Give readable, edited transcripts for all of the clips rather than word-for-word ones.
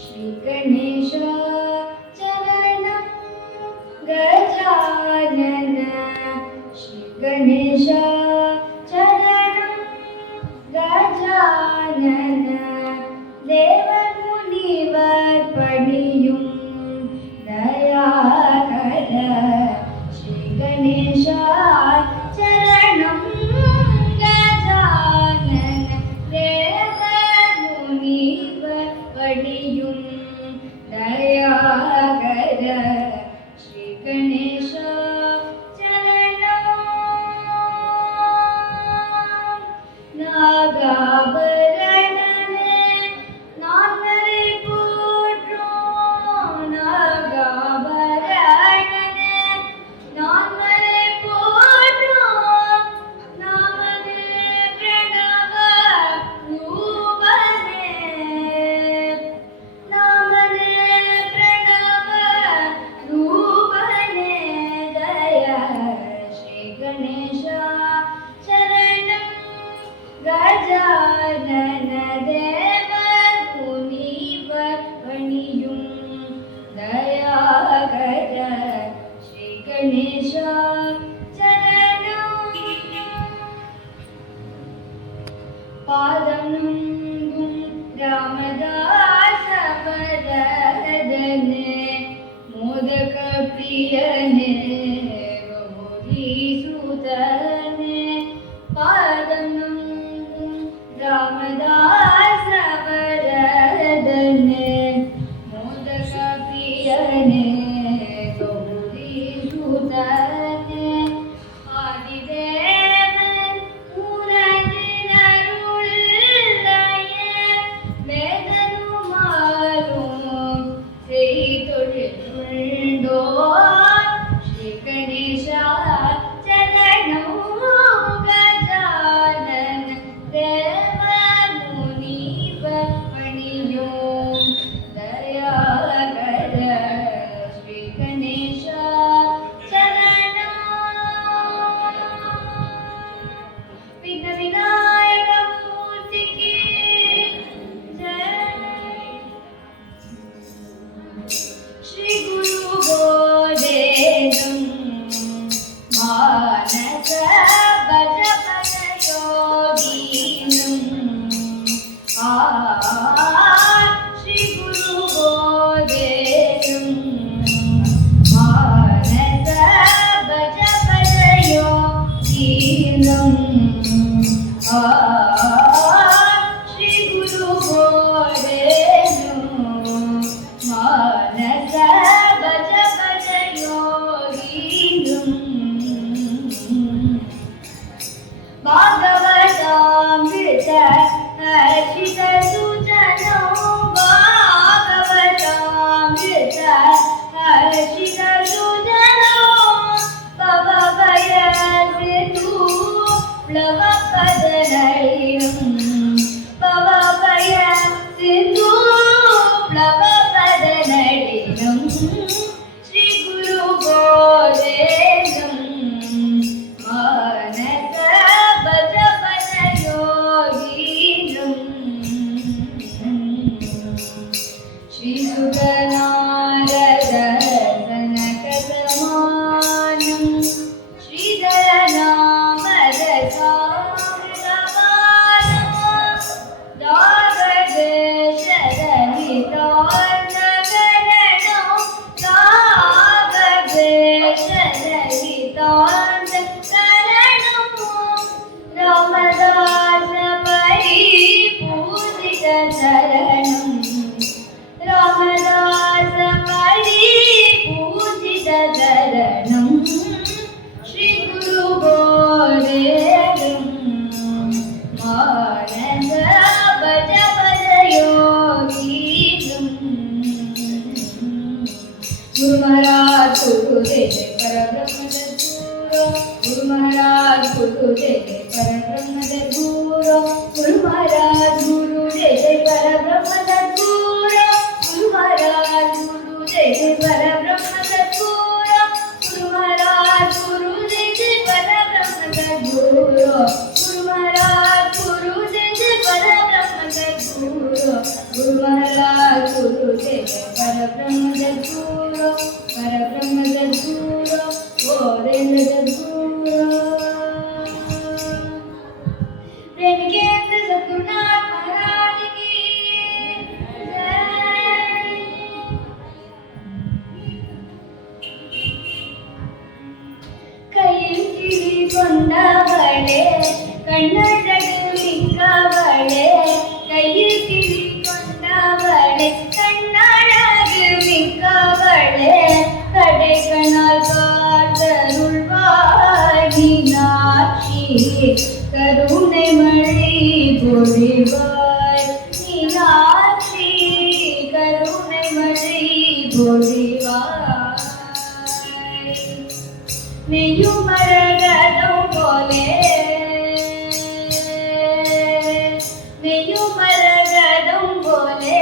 श्रीगणेश चरणं गजानन श्रीगणेश चरणं गजानन देवर मुनिवर पणियुं दयाकर श्रीगणेश चरणं गजानन देवर मुनिवर पणियुं दयाकर श्रीगणेश நாகாபரணனே நான்மறை போற்றும் நாகாபரணனே நான்மறை போற்றும் நாமனே பிரணவ ரூபனே நாமனே பிரணவ ரூபனே தய ஸ்ரீ கணேஷ गजानन देवर मुनिवर पणियुं दयाकर श्री गणेश चरणं पादनुंगुं रामदास वरदने मोदक प्रियने गौरी सुतने पादनुं रामदास वरदने मोदक प्रियने गौरी सुतने आदिदेवन पूरनिनरुळ्ळये वेदनुमारुं सेयितொழிலுண்டோ श्री गणेश चरणं गजानन देवर मुनिवर पणियुं दयाकर श्री गणेश चरणं विघ्न विनायक मूर्ति की जय श्री गुरु गोदेवं मानस भज श्री गुरु गोदेवं मानस भज योगीनं श्री गुरु गोदेवं मानस भज योगीनं भागवतामृत अर्चित सुजनो भागवतामृत अर्चित सुजनो भवभय सिंधु प्लवपदनयनं भवभय सिंधु प्लवपदनयनं श्री गुरु गोदेवं मानस भज श्री सुतनारद सनक समानं श्रीधर नामद सामृतपानं दागदेशरहितान्तकरणं दागदेशरहितान्तकरणं रामदास परिपूजित चरणं रामदास परब्रह्म जगद्गुरु परब्रह्म जगद्गुरु गोविंद जगद्गुरु प्रेम केंद्र सद्गुरुनाथ महाराज की जय கையில் கிளி கொண்டவளே கண்ணழகு மிக்கவளே கையில் கிளி கொண்டவளே கண்ணழகு மிக்கவளே கடைக்கணால் காத்தருள்வாய் மீனாட்சி கருணை மழை பொழிவாய் மீனாட்சி கருணை மழை பொழிவாய் நெய்யும் மரகதம் போலே நெய்யும் மரகதம் போலே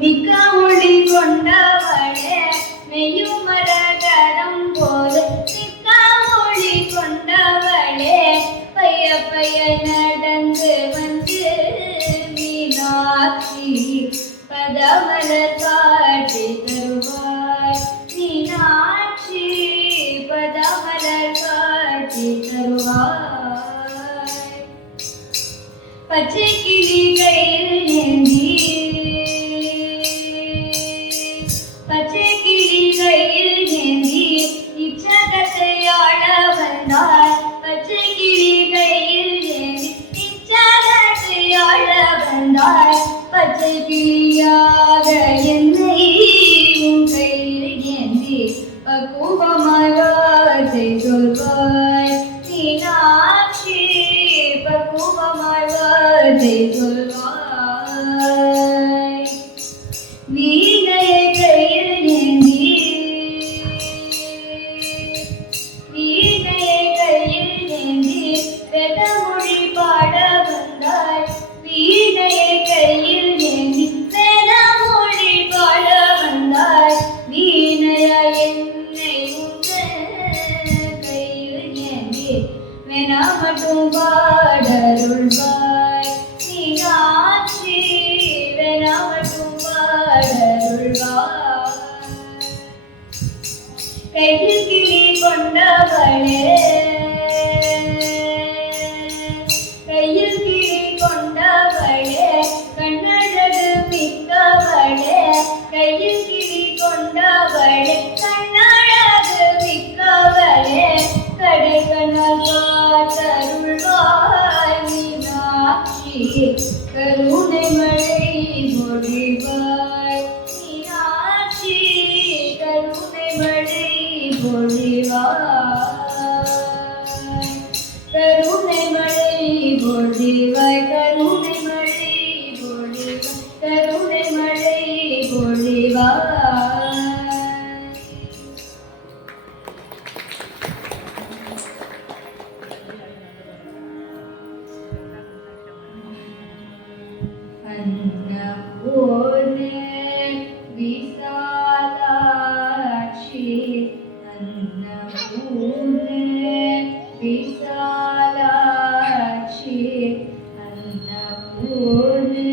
மிக்க ஒளி கொண்டவளே நெய்யும் மரகதம் போலே மிக்க ஒளி கொண்டவளே பைய பைய நடந்து வந்து மீனாட்சி பதமலர் காட்டி தருவாய் மீனாட்சி பதமலர் காட்டி தருவாய் பச்சை கிளி கையில் ஏந்தி பச்சை கிளி கையில் ஏந்தி இச்சகத்தை ஆட வந்தாய் பச்சை கிளி கையில் ஏந்தி இச்சகத்தை ஆட வந்தாய் பச்சை கிளியாக என்னை உன் கையில் ஏந்தி பக்குவமாய் சொல்வாய் மீனாட்சி பக்குவமாய் சொல்வாய் வீணையை கையில் ஏந்தி வீணையை கையில் ஏந்தி வேதமொழி பாட வந்தாய் வீணையை கையில் ஏந்தி வேதமொழி பாட வந்தாய் வீணையா என்னை கையில் ஏந்தி வேணா மட்டும் பாடருள்வாய் மீனாட்சி வேணா மட்டும் பாடருள்வாய் கையில் கிளி கொண்டவளே கையில் கிளி கொண்டவளே கண்ணழகு மிக்கவளே கையில் கிளி கொண்டவளே கண்ணழகு மிக்கவளே கடைக்கணால் காத்தருள்வாய் மீனாட்சி கருணை மழை பொழிவாய் மீனாட்சி கருணை மழை பொழிவாய் கருணை மழை பொழிவாய் கருணை மழை பொழிவாய் கருணை மழை பொழிவாய் अन्नपूर्णे विशालाक्षि अन्नपूर्णे विशालाक्षि अन्नपूर्णे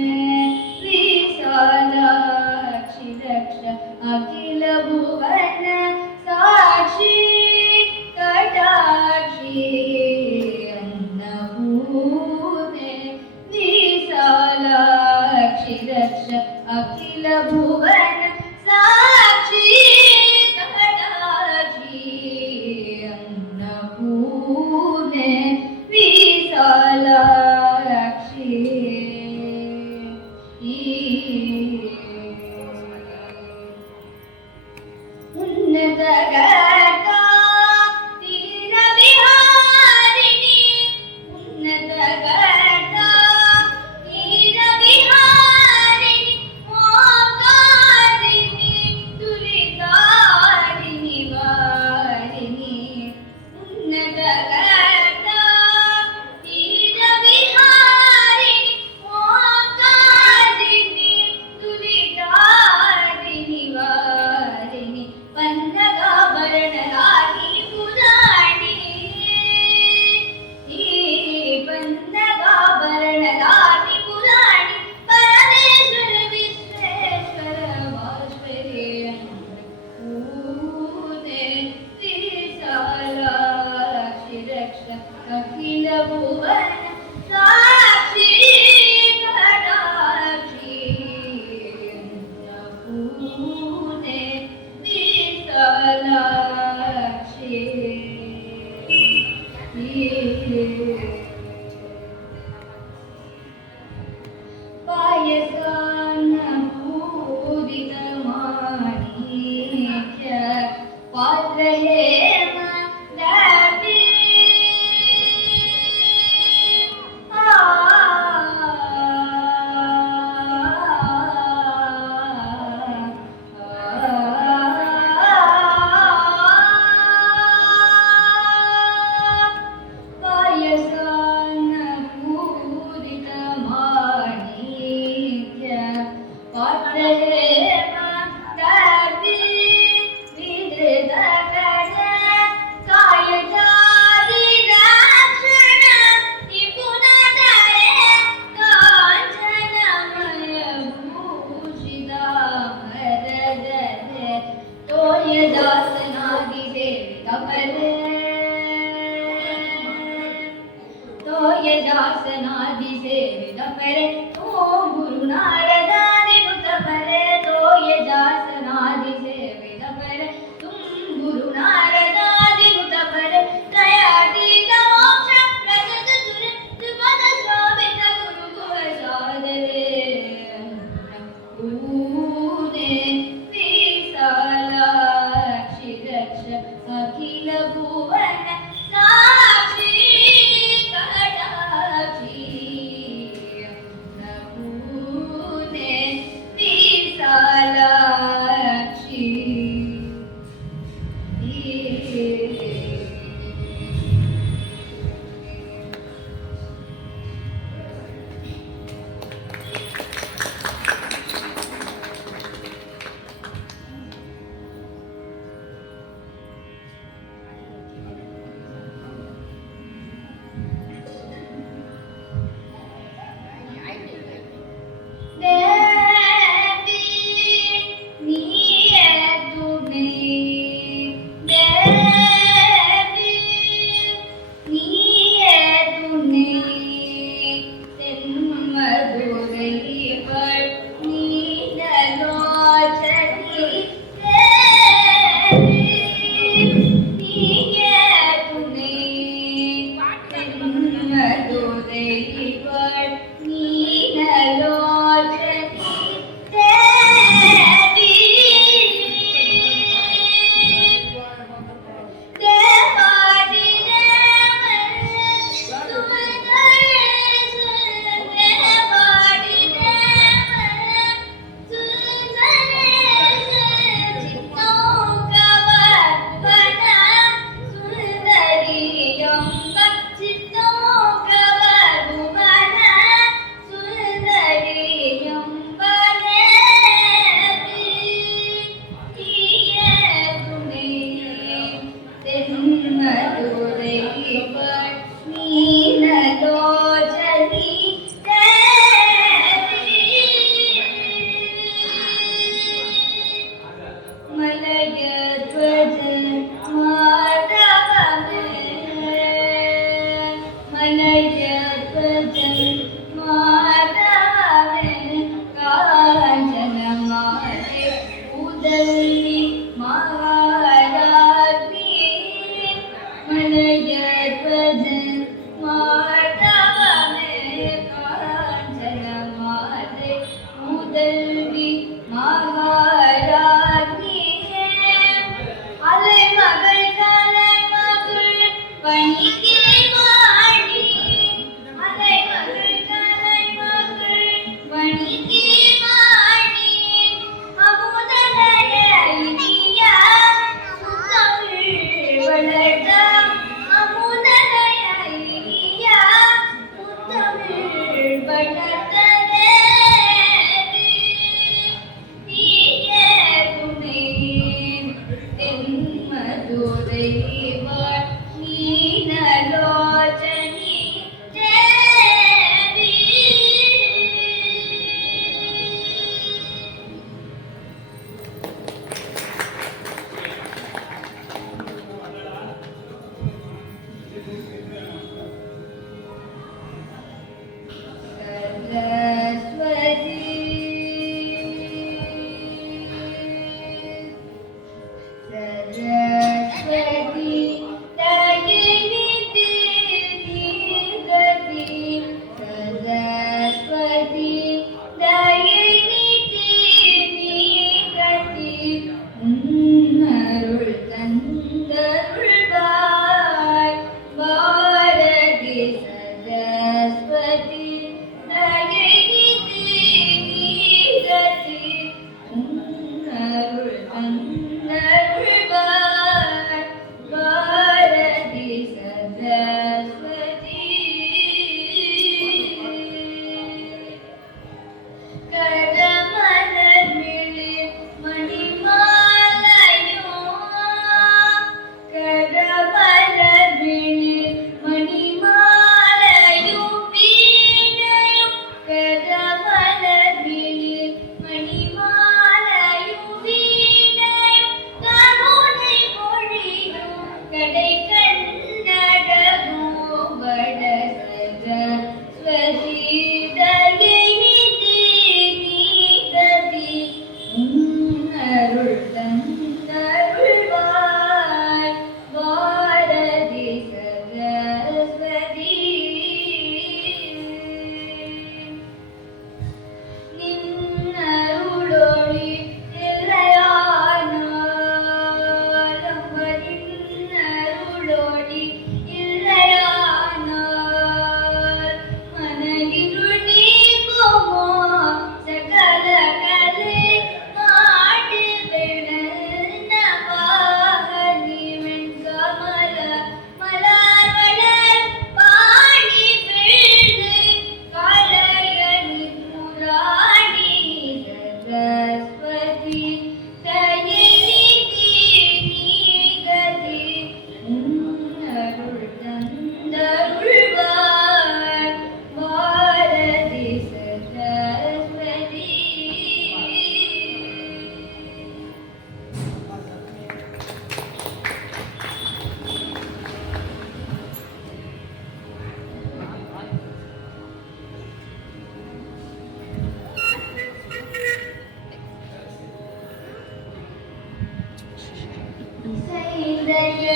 विशालाक्षि रक्ष अखिल भुवन साक्षी कटाक्षी अन्नपूर्णे विशालाक्षि रक्ष अखिल भुवन साक्षी कटाक्षी अन्नपूर्णे विशालाक्षी उन्नत गाता तीर विहारिणी उन्नत गाता तीर विहारिणी मोकारिणी तुलिता दासनादि सेवित परे ओ गुरु नारदादि नुत परे तो ये दासनादि सेवित परे तुम गुरु नारदादि नुत परे दयातीत मोक्ष प्रगत सुरत पद शोभित गुरु गुह सादरे गुरुने विशाला क्षिरक्ष अखिल भुवन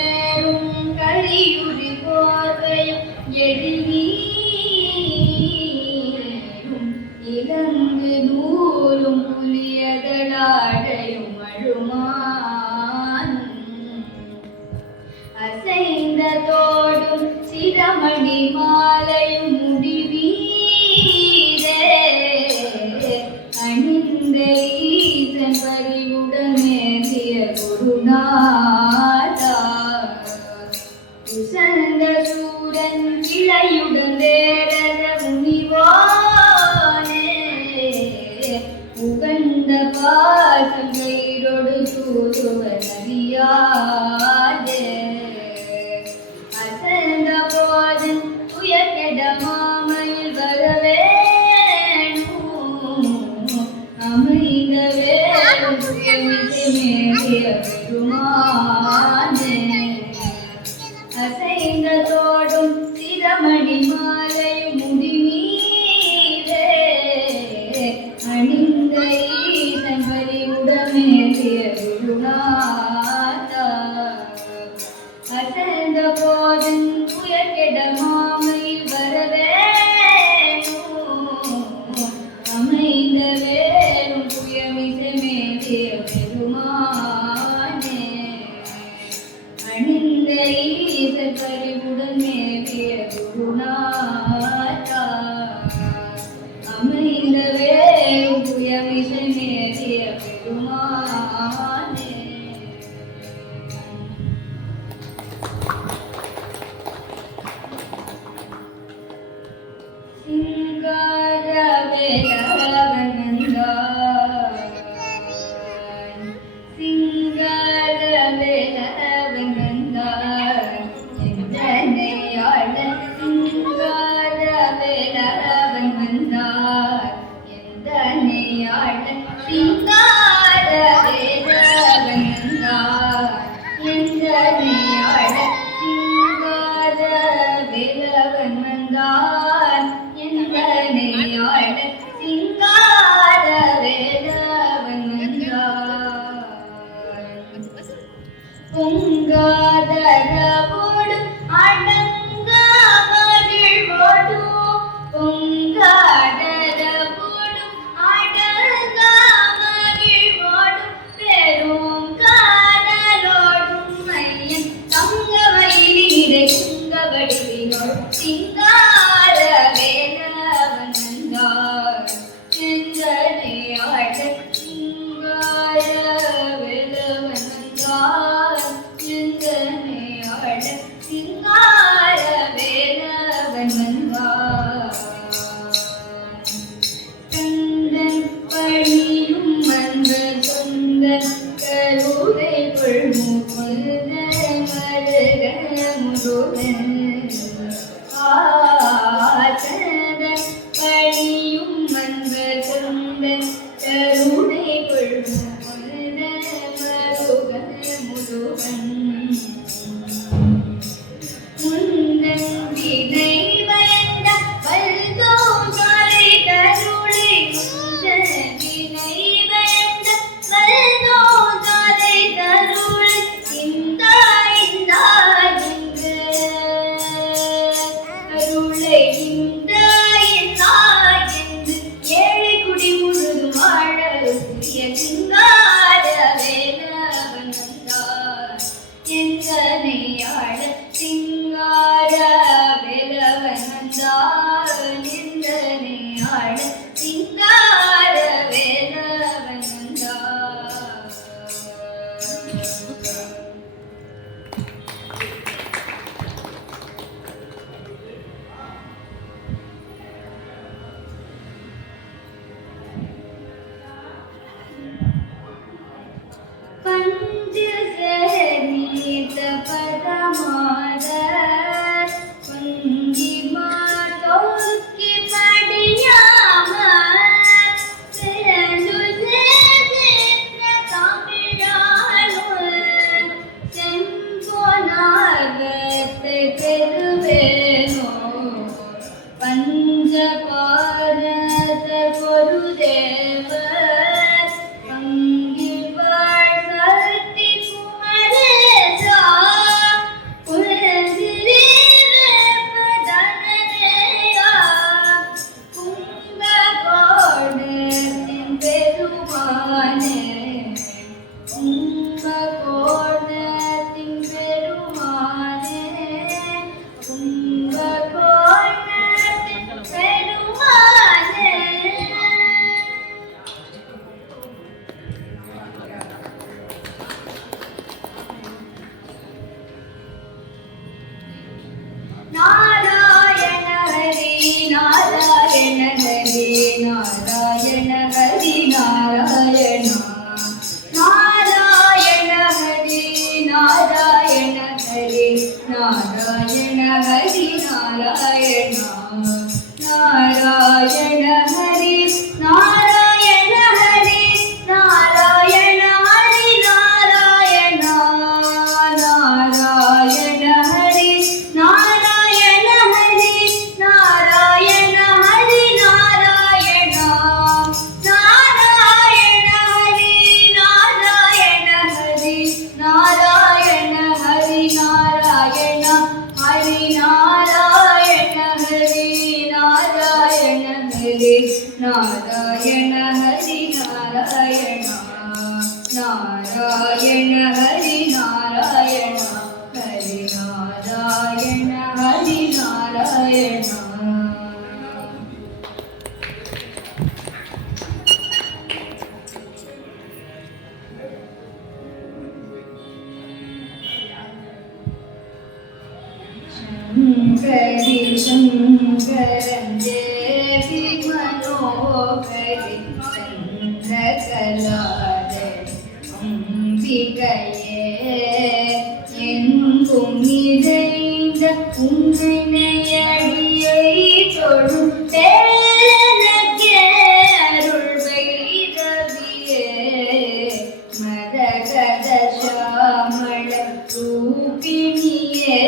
ஏறும் கழியுறி போர்வையும் எழிலீரும் இலங்கு நூலும் புலியதளாடையும் அழுமானும் அசைந்த தோடும் சிரமணி மாலையும் முடிவீரே அணிந்த ஈசன் பறிவுடன் மேறிய குருநாதா உசந்த சூரன் கிளையுடன் வேறத முனிவானே உகந்த பாசம் கயிறொடு தூதுவர் அறியாதே அசந்த போதன் உயர்கெட மாமையில் வரவேணும் அமைந்த வேறும் மேறிய பெருமானே அசைந்த தோடும் சிரமணி மாலை முடிமீதே அணிந்த ஈசன் பறிவுடமேறிய குருநாதா அசைந்த போதன் உயர்கெட மாமையில் வரவேணும் அமைந்த வேறும் புயமிசை மேறிய பெருமானே அணிந்த ஈசன் பறிவுடன் மேறிய குருநாதா அமைந்த வேறும் புயமிசை மேறிய பெருமானே. சிங்கார வேலவன் வந்தான் சிங்கார வேலவன் வந்தான் எந்தனையாள சிங்கார வேலவன் வந்தான் எந்தனையாள சிங்கார வேலவன் நாராயண ஹரி நாராயண ஹரி நாராயண ஹரி நாராயண. शङ्करि शङ्करं देवि मनोहरि चन्द्रकलाधरि अम्बिकये எங்கும் நிறைந்த உன்னையடியை தொழுத்தேனக்கே அருள் வைரவியே மதகத சாமள ரூபிணியே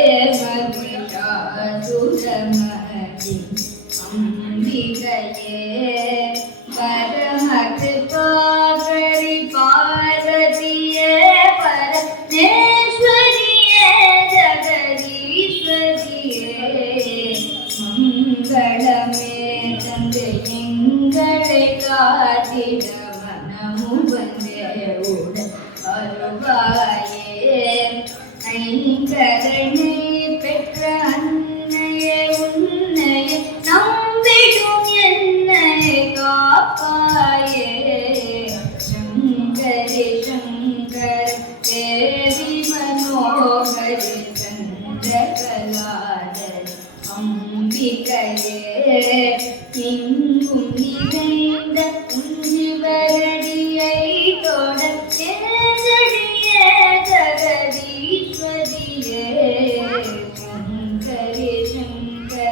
மகிஷாசுரமர்தி அம்பிகையே பரமகிருபாகரி பார்வதியே பரமேஸ்வரியே ஜகதீஸ்வரியே மங்களமே தந்தை எங்களை காத்திட மனமும் வந்தே உடன் வருவாயே ஐங்கரணை பெற்ற அன்னையே உன்னையே நம்பிடும் என்னை காப்பாயே சங்கரி சங்கர தேவி மனோகரி சந்திரகலாதரி அம்பிகையே எங்கும் நிறைந்த உஞ்சிவரடியை தொட தேஜடியே ஜகதீஸ்வரியே சங்கரி சங்கர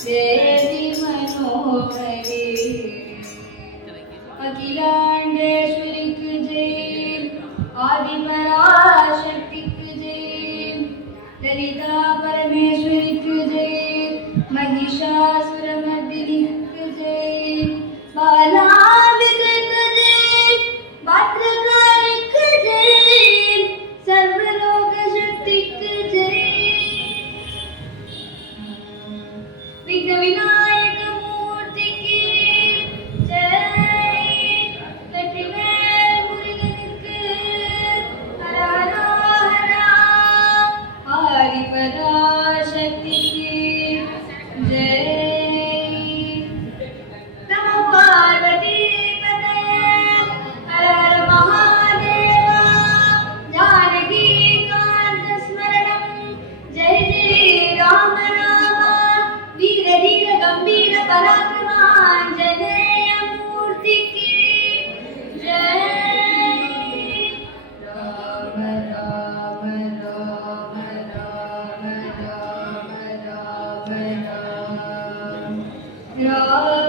தேவி மனோகரி. அகிலாண்டேஸ்வரிக்கு ஜெய், ஆதிபராசக்திக்கு ஜெய், லலிதா பரமேஸ்வரிக்கு ஜெய், महिषासुरमर्दिनीக்கு ஜெய், பாலாம்பிகைக்கு ஜெய், பத்ரகாளிக்கு ஜெய், சர்வலோக சக்திக்கு ஜெய், விக்ன விநாயக மூர்த்திக்கு ஜெய், வெற்றிவேல் முருகனுக்கு ஹரஹரா, ஆதிபராசக்திக்கு ஜெய். நமோ பார்வதி பதயே ஹர ஹர மகாதேவா. ஜானகி காந்த ஸ்மரணம் ஜெய ஜெய ராம ராம. வீர தீர கம்பீர பராக்கிரமாஞ்சனேய மூர்த்திக்கு ஜெய். ராம ராம ராம ராம ராம ராம ராம.